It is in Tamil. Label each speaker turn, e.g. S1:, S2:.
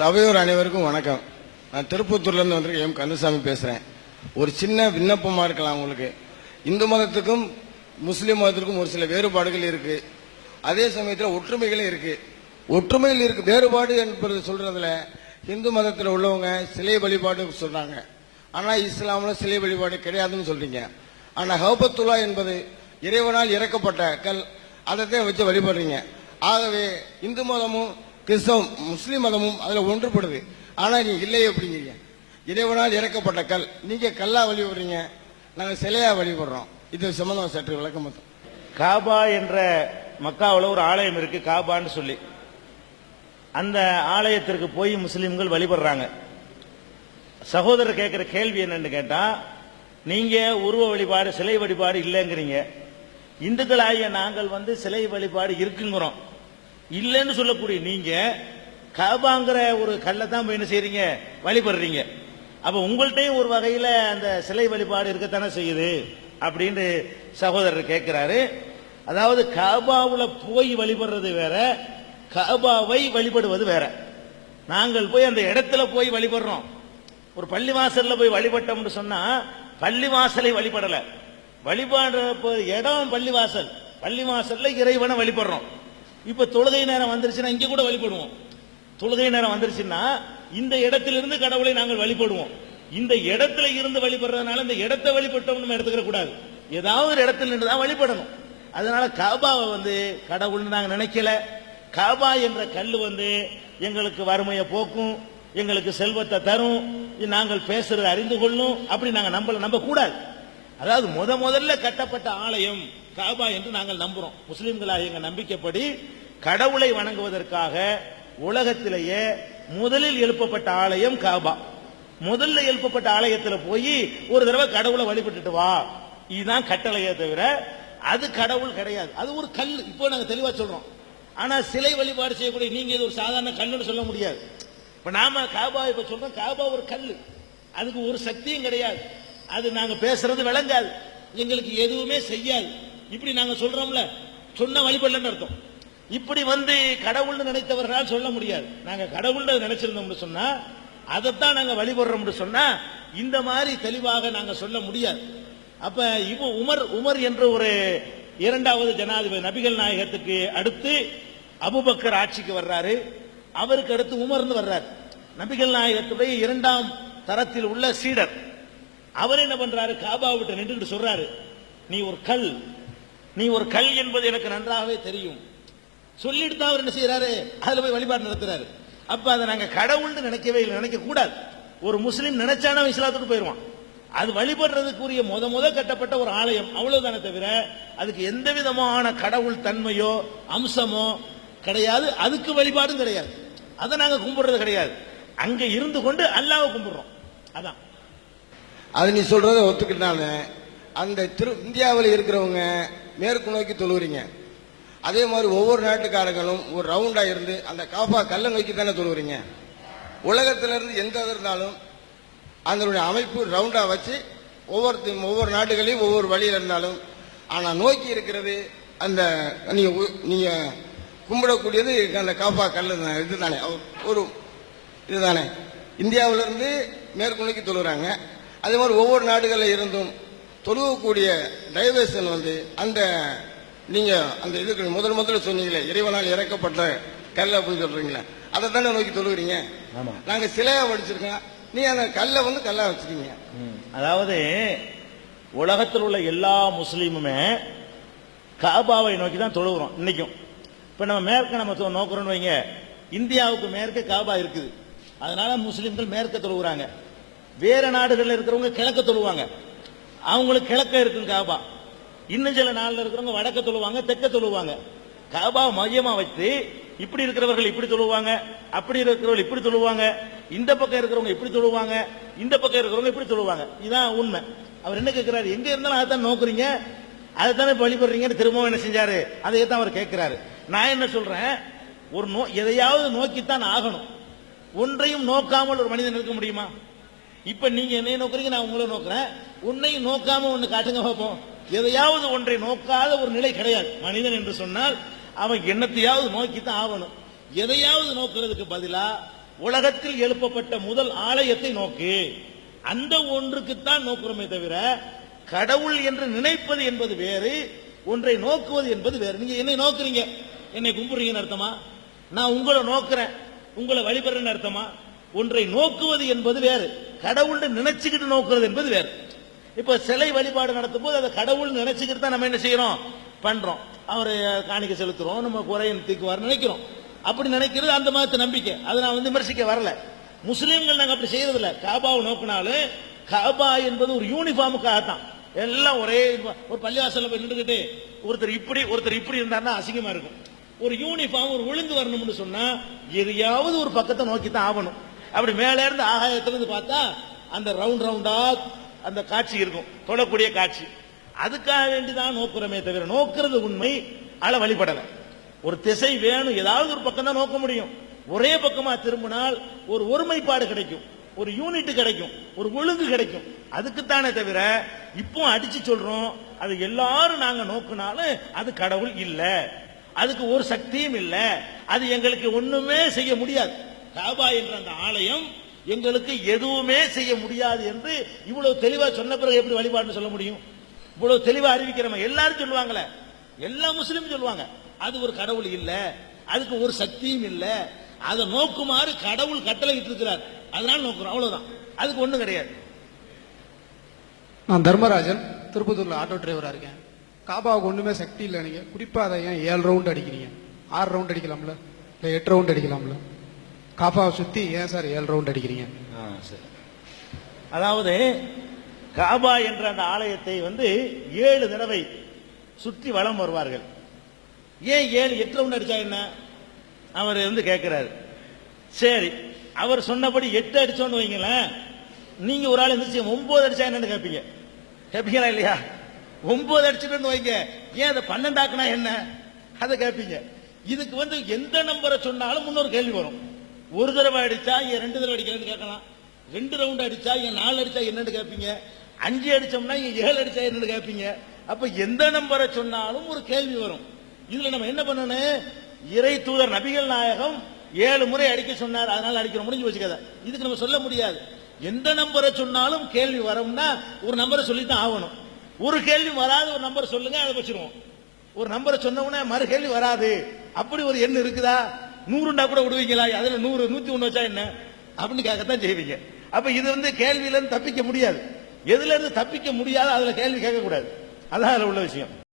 S1: சபையோர் அனைவருக்கும் வணக்கம். நான் திருப்பத்தூர்லேருந்து வந்திருக்கேன். எம். கந்தசாமி பேசுகிறேன் ஒரு சின்ன விண்ணப்பமாக இருக்கலாம் உங்களுக்கு. இந்து மதத்துக்கும் முஸ்லீம் மதத்திற்கும் ஒரு சில வேறுபாடுகள் இருக்குது அதே சமயத்தில் ஒற்றுமைகளும் இருக்குது ஒற்றுமையில் இருக்கு வேறுபாடு என்பது சொல்கிறதுல இந்து மதத்தில் உள்ளவங்க சிலை வழிபாடு சொல்கிறாங்க ஆனால் இஸ்லாமில் சிலை வழிபாடு கிடையாதுன்னு சொல்கிறீங்க ஆனால் ஹௌபத்துல்லா என்பது இறைவனால் இறக்கப்பட்ட கல் அதை தான் வச்சு வழிபடுறீங்க. ஆகவே இந்து மதமும் கிறிஸ்தவம் முஸ்லீம் மதமும் அதில் ஒன்றுபடுது. ஆனால் நீங்கள் இல்லை அப்படிங்கிறீங்க. இறைவனால் இறக்கப்பட்ட கல். நீங்கள் கல்லா வழிபடுறீங்க. நாங்கள் சிலையாக வழிபடுறோம். இது சம்பந்தம் சற்று விளக்கம் மொத்தம்
S2: காபா என்ற மக்காவில் ஒரு ஆலயம் இருக்கு காபான்னு சொல்லி. அந்த ஆலயத்திற்கு போய் முஸ்லீம்கள் வழிபடுறாங்க. சகோதரர் கேட்குற கேள்வி என்னன்னு கேட்டால் நீங்கள் உருவ வழிபாடு சிலை வழிபாடு இல்லைங்கிறீங்க. இந்துக்களாகிய நாங்கள் வந்து சிலை வழிபாடு இருக்குங்கிறோம். இல்லைன்னு சொல்லக்கூடிய நீங்க கபாங்கிற ஒரு கல்லை தான் போய் என்ன செய்றீங்க? வழிபடுறீங்க. அப்ப உங்கள்கிட்டயும் ஒரு வகையில அந்த சிலை வழிபாடு இருக்கத்தானே செய்யுது? அப்படின்னு சகோதரர் கேட்கிறாரு அதாவது கபாவில் போய் வழிபடுறது வேற கபாவை வழிபடுவது வேற. நாங்கள் போய் அந்த இடத்துல போய் வழிபடுறோம். ஒரு பள்ளி வாசல்ல போய் வழிபட்டோம்னு சொன்னா பள்ளிவாசலை வழிபடல. வழிபாடுற போ- இடம் பள்ளி வாசல்ல இறைவனை வழிபடுறோம். இப்ப தொழுகை நேரம் வந்துருச்சுன்னா இங்க கூட வழிபடுவோம். தொழுகை நேரம் வந்துருச்சுன்னா இந்த இடத்திலிருந்து கடவுளை நாங்கள் வழிபடுவோம். இந்த இடத்துல இருந்து வழிபடுறதுனால இந்த இடத்தை வழிபட்டோம்னு நம்ம எடுத்துக்கிற கூடாது. ஏதாவது ஒரு இடத்துல நின்று தான் வழிபடணும். அதனால காபாவை வந்து கடவுள்னு நாங்கள் நினைக்கல. காபா என்ற கல் வந்து எங்களுக்கு வறுமையை போக்கும் எங்களுக்கு செல்வத்தை தரும் நாங்கள் பேசுறது அறிந்து கொள்ளும் அப்படி நாங்கள் நம்பல நம்ப கூடாது அதாவது முத முதல்ல கட்டப்பட்ட ஆலயம் காபா என்று நாங்கள் நம்புறோம். முஸ்லிம்களாக எங்கள் நம்பிக்கைப்படி கடவுளை வணங்குவதற்காக உலகத்திலேயே முதலில் எழுப்பப்பட்ட ஆலயம் காபா. முதல்ல எழுப்பப்பட்ட ஆலயத்தில் போய் ஒரு தடவை கடவுளை வழிபட்டுட்டு வா. இதுதான் கட்டளையே தவிர அது கடவுள் கிடையாது. அது ஒரு கல். இப்போ நாங்கள் தெளிவாக சொல்றோம். ஆனால் சிலை வழிபாடு செய்யக்கூடிய நீங்க இது ஒரு சாதாரண கல்லுன்னு சொல்ல முடியாது. இப்போ நாம காபா இப்போ சொல்றோம் காபா ஒரு கல் அதுக்கு ஒரு சக்தியும் கிடையாது. அது நாங்கள் பேசுறது விளங்காது. எங்களுக்கு எதுவுமே செய்யாது. இப்படி நாங்க சொல்றோம்ல சொன்ன வழிபடலன்னு அர்த்தம். இப்படி வந்து கடவுள்னு நினைத்தவர்களால் சொல்ல முடியாது. நாங்க கடவுள்னு நினைச்சிருந்தோம்னு சொன்னா அதைத்தான் நாங்க வழிபடுறோம்னு சொன்னா இந்த மாதிரி தெளிவாக நாங்க சொல்ல முடியாது. அப்ப இவ உமர் உமர் என்ற ஒரு இரண்டாவது ஜனாதிபதி நபிகள் நாயகத்துக்கு அடுத்து அபுபக்கர் ஆட்சிக்கு வர்றாரு. அவருக்கு அடுத்து உமர்னு வர்றாரு. நபிகள் நாயகத்துடைய இரண்டாம் தரத்தில் உள்ள சீடர். அவர் என்ன பண்றாரு? காபா விட்டு நின்றுட்டு சொல்றாரு. நீ ஒரு கல் நீ ஒரு கல் என்பது எனக்கு நன்றாகவே தெரியும். சொல்லிட்டு தான் அவர் என்ன செய்யறாரு அதுல போய் வழிபாடு நடத்துறாரு. அப்ப அதை நாங்க கடவுள்னு நினைக்கவே இல்லை நினைக்க கூடாது. ஒரு முஸ்லீம் நினைச்சானா அவன் இஸ்லாத்துக்கு போயிடுவான் அது வழிபடுறதுக்குரிய முத முத கட்டப்பட்ட ஒரு ஆலயம். அவ்வளவுதானே தவிர அதுக்கு எந்த விதமான கடவுள் தன்மையோ அம்சமோ கிடையாது. அதுக்கு வழிபாடும் கிடையாது. அதை நாங்க கும்பிடுறது கிடையாது. அங்க இருந்து கொண்டு அல்லாஹ்வை கும்பிடுறோம். அதான்.
S1: அது நீ சொல்றதை ஒத்துக்கிட்டாலும் அந்த திரு இந்தியாவில் இருக்கிறவங்க மேற்கு நோக்கி தொழுவுறீங்க. அதே மாதிரி ஒவ்வொரு நாட்டுக்காரங்களும் ஒரு ரவுண்டா இருந்து அந்த காஃபா கல்லை நோக்கி தானே தொழுவுறீங்க. உலகத்திலிருந்து எந்த இது இருந்தாலும் அதனுடைய அமைப்பு ரவுண்டா வச்சு ஒவ்வொருத்தையும் ஒவ்வொரு நாடுகளையும் ஒவ்வொரு வழியில் இருந்தாலும் ஆனால் நோக்கி இருக்கிறது அந்த நீங்க உ- நீங்க கும்பிடக்கூடியது அந்த காஃபா கல் இதுதானே. ஒரு இதுதானே. இந்தியாவிலிருந்து மேற்கு நோக்கி தொழுகிறாங்க அதே மாதிரி ஒவ்வொரு நாடுகளில் இருந்தும் தொழுவக்கூடிய டைவர்ஷன் வந்து அந்த நீங்க அந்த இதுக்கு முதல் முதல்ல சொன்னீங்களே இறைவனால் இறக்கப்பட்ட கல் அப்படின்னு சொல்றீங்களே அதை தானே நோக்கி தொழுகிறீங்க. நாங்க சிலையா வடிச்சிருக்கோம். நீ அந்த கல்லை வந்து கல்லா வச்சிருக்கீங்க
S2: அதாவது உலகத்தில் உள்ள எல்லா முஸ்லீமுமே காபாவை நோக்கி தான் தொழுகிறோம் இன்னைக்கும். இப்ப நம்ம மேற்க நம்ம நோக்குறோம்னு வைங்க இந்தியாவுக்கு மேற்க காபா இருக்குது. அதனால முஸ்லீம்கள் மேற்க தொழுகிறாங்க. வேற நாடுகளில் இருக்கிறவங்க கிழக்க தொழுவாங்க. அவங்களுக்கு கிழக்க இருக்கும் காபா. இன்னும் சில நாளில் இருக்கிறவங்க வடக்க சொல்லுவாங்க தெற்க சொல்லுவாங்க. காபா மையமா வச்சு இப்படி இருக்கிறவர்கள் இப்படி சொல்லுவாங்க அப்படி இருக்கிறவர்கள் இப்படி சொல்லுவாங்க இந்த பக்கம் இருக்கிறவங்க இப்படி சொல்லுவாங்க இந்த பக்கம் இருக்கிறவங்க இப்படி சொல்லுவாங்க. இதான் உண்மை. அவர் என்ன கேட்கிறாரு எங்க இருந்தாலும் அதை தான் நோக்குறீங்க அதை தானே வழிபடுறீங்கன்னு திரும்பவும் என்ன செஞ்சாரு? அதையே தான் அவர் கேட்கிறாரு நான் என்ன சொல்றேன்? ஒரு நோ எதையாவது நோக்கித்தான் ஆகணும். ஒன்றையும் நோக்காமல் ஒரு மனிதன் இருக்க முடியுமா? இப்ப நீங்க என்னை நோக்குறீங்க நான் உங்களை நோக்குறேன். உன்னையும் நோக்காம ஒண்ணு காட்டுங்க பார்ப்போம் எதையாவது ஒன்றை நோக்காத ஒரு நிலை கிடையாது. மனிதன் என்று சொன்னால் அவன் எண்ணத்தையாவது நோக்கித்தான் ஆகணும். எதையாவது நோக்குறதுக்கு பதிலா உலகத்தில் எழுப்பப்பட்ட முதல் ஆலயத்தை நோக்கு. அந்த ஒன்றுக்குத்தான் நோக்குறோமே தவிர கடவுள் என்று நினைப்பது என்பது வேறு ஒன்றை நோக்குவது என்பது வேறு. நீங்க என்னை நோக்குறீங்க. என்னை கும்பிடுறீங்கன்னு அர்த்தமா? நான் உங்களை நோக்குறேன். உங்களை வழிபடுறேன்னு அர்த்தமா? ஒன்றை நோக்குவது என்பது வேறு. கடவுள் நினைச்சுக்கிட்டு நோக்குறது என்பது வேறு. இப்ப சிலை வழிபாடு நடத்தும் போது அதை கடவுள் நினைச்சுக்கிட்டு தான் நம்ம என்ன செய்யறோம்? பண்றோம். அவரை காணிக்க செலுத்துறோம். நம்ம குறையின் தீக்குவார் நினைக்கிறோம். அப்படி நினைக்கிறது அந்த மதத்தை நம்பிக்கை. அதை நான் வந்து விமர்சிக்க வரல. முஸ்லீம்கள் நாங்க அப்படி செய்யறது இல்லை காபாவை நோக்கினாலும் காபா என்பது ஒரு யூனிஃபார்முக்காகத்தான். எல்லாம் ஒரே ஒரு பள்ளிவாசலில் போய் நின்றுக்கிட்டு ஒருத்தர் இப்படி ஒருத்தர் இப்படி இருந்தாருன்னா அசிங்கமா இருக்கும். ஒரு யூனிஃபார்ம் ஒரு ஒழுங்கு வரணும்னு சொன்னா எதையாவது ஒரு பக்கத்தை நோக்கி தான் ஆகணும். அப்படி மேல இருந்து ஆகாயத்திலிருந்து பார்த்தா அந்த ரவுண்ட் ரவுண்டா அந்த காட்சி இருக்கும். தொடக்கூடிய காட்சி. அதுக்காக வேண்டி தான் தவிர நோக்குறது உண்மை அள வழிபடல. ஒரு திசை வேணும் ஏதாவது ஒரு பக்கம் தான் நோக்க முடியும். ஒரே பக்கமா திரும்பினால் ஒரு ஒருமைப்பாடு கிடைக்கும். ஒரு யூனிட் கிடைக்கும். ஒரு ஒழுங்கு கிடைக்கும். அதுக்குத்தானே தவிர இப்போ அடிச்சு சொல்றோம் அது எல்லாரும் நாங்க நோக்கினாலும் அது கடவுள் இல்ல. அதுக்கு ஒரு சக்தியும் இல்ல. அது எங்களுக்கு ஒண்ணுமே செய்ய முடியாது. காபா என்ற அந்த ஆலயம் எங்களுக்கு எதுவுமே செய்ய முடியாது என்று இவ்வளவு தெளிவா சொன்ன பிறகு எப்படி வழிபாடுன்னு சொல்ல முடியும்? இவ்வளவு தெளிவா அறிவிக்கிறவங்க எல்லாரும் சொல்லுவாங்களே. எல்லா முஸ்லீமும் சொல்லுவாங்க. அது ஒரு கடவுள் இல்ல அதுக்கு ஒரு சக்தியும் இல்ல. அதை நோக்குமாறு கடவுள் கட்டளையிட்டு இருக்கிறார். அதனால நோக்குறோம். அவ்வளவுதான். அதுக்கு ஒண்ணும் கிடையாது.
S3: நான் தர்மராஜன் திருப்பத்தூர்ல ஆட்டோ டிரைவரா இருக்கேன். காபாவுக்கு ஒண்ணுமே சக்தி இல்லை நீங்க. குறிப்பா அதை ஏன் ஏழு ரவுண்ட் அடிக்கிறீங்க? ஆறு ரவுண்ட் அடிக்கலாம்ல? இல்ல எட்டு ரவுண்ட் அடிக்கலாம்ல? காபாவை சுத்தி ஏன் சார் ஏழு ரவுண்ட் அடிக்கிறீங்க?
S2: ஆ, சரி. அதாவது காபா என்ற அந்த ஆலயத்தை வந்து ஏழு தடவை சுற்றி வலம் வருவார்கள். ஏன் ஏழு எட்டு ரவுண்ட் அடிச்சா என்ன? அவர் வந்து கேட்கிறாரு சரி அவர் சொன்னபடி எட்டு அடிச்சோன்னு வைங்களேன். நீங்க ஒரு ஆள் இருந்துச்சு ஒன்பது அடிச்சா என்னன்னு கேட்பீங்க கேட்பீங்களா இல்லையா? ஒன்பது அடிச்சுட்டு வைங்க. ஏன் அதை பன்னெண்டாக்குனா என்ன? அதை கேட்பீங்க இதுக்கு வந்து எந்த நம்பரை சொன்னாலும் முன்னொரு கேள்வி வரும். ஒரு தடவை அடிச்சா ஏன் ரெண்டு தடவை அடிக்கிறேன்னு கேட்கலாம். ரெண்டு ரவுண்ட் அடிச்சா ஏன் நாலு அடிச்சா என்னன்னு கேட்பீங்க. அஞ்சு அடிச்சோம்னா ஏன் ஏழு அடிச்சா என்னன்னு கேட்பீங்க. அப்ப எந்த நம்பரை சொன்னாலும் ஒரு கேள்வி வரும். இதுல நம்ம என்ன பண்ணணும்? இறை தூதர் நபிகள் நாயகம் ஏழு முறை அடிக்க சொன்னார். அதனால அடிக்கிற முடிஞ்சு வச்சுக்காத இதுக்கு நம்ம சொல்ல முடியாது. எந்த நம்பரை சொன்னாலும் கேள்வி வரும்னா ஒரு நம்பரை சொல்லித்தான் ஆகணும். ஒரு கேள்வி வராத ஒரு நம்பர் சொல்லுங்க அதை வச்சிருவோம். ஒரு நம்பரை சொன்ன உடனே மறு கேள்வி வராது. அப்படி ஒரு எண் இருக்குதா? நூறுண்டா கூட விடுவீங்களா? அதுல நூறு நூத்தி ஒண்ணு வச்சா என்ன? அப்படின்னு கேட்கத்தான் செய்வீங்க. அப்ப இது வந்து கேள்வியில இருந்து தப்பிக்க முடியாது. எதுல இருந்து தப்பிக்க முடியாது அதுல கேள்வி கேட்க கூடாது அதான் அதுல உள்ள விஷயம்.